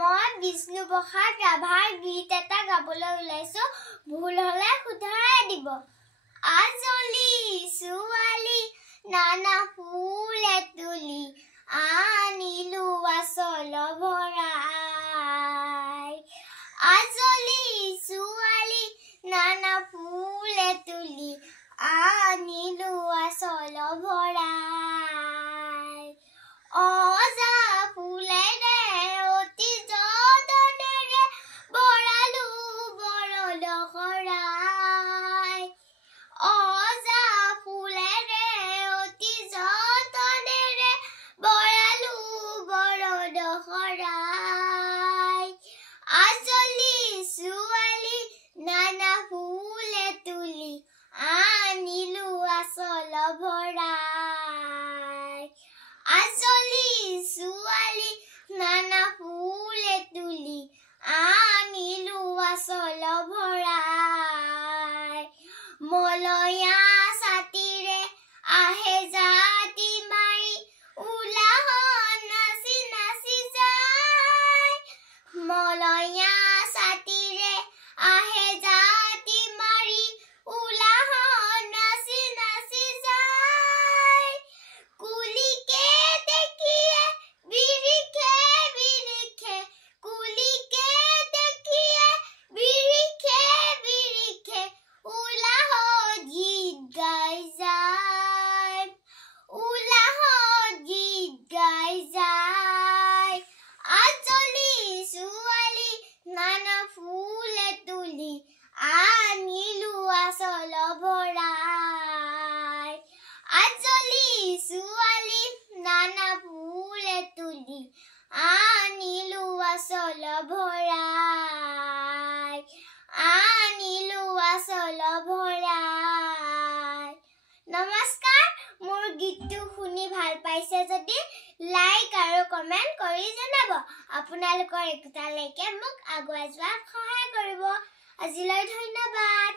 মই বিষ্ণু প্ৰসাদ ৰাভাৰ গীত এটা গাবলৈ ওলাইছো ভুল হলে শুধৰাই দিব আজলি ছোৱালী নানা ফুলে তুলি আনিলো আচল ভৰাই আজলি ছোৱালী নানা ফুলে তুলি আনিলো আচল ভৰাই অজা ফুলেৰে অতি যতনেৰে বৰালো বৰল শৰাই অজা ফুলেৰে অতি যতনেৰে বৰালো বৰল শৰাই আজলি ছোৱালী নানা ফুলে তুলি আনিলো আচল ভৰাই আজলি ছোৱালী নানা ফুলে তুলি আনিলো আচল ভৰাই মলয়া ছাতিৰে আহে জাতি মাৰি উলাহন নাচি নাচি যায় মলয়া ছাতিৰে আহে জাতি মাৰি উলাহন নাচি নাচি যায় কুলিকে দেখিয়ে বিৰিখে বিৰিখে কুলিকে দেখিয়ে বিৰিখে বিৰিখে উলাহ গীত গাই যায় উলাহ গীত গাই যায় আজলি ছোৱালী নানা ফুলে তুলি আনিলো আচল ভৰাই আজলি ছোৱালী নানা ফুলে তুলি আনিলো আচল ভৰাই আনিলো আচল ভৰাই নমস্কাৰ মোৰ গীতটো শুনি ভাল পাইছে যদি লাইক আৰু কমেন্ট কৰি জনাব আপোনালোকৰ একটা লাইকে মোক আগুৱাই যোৱাত সহায় কৰিব আজিলৈ ধন্যবাদ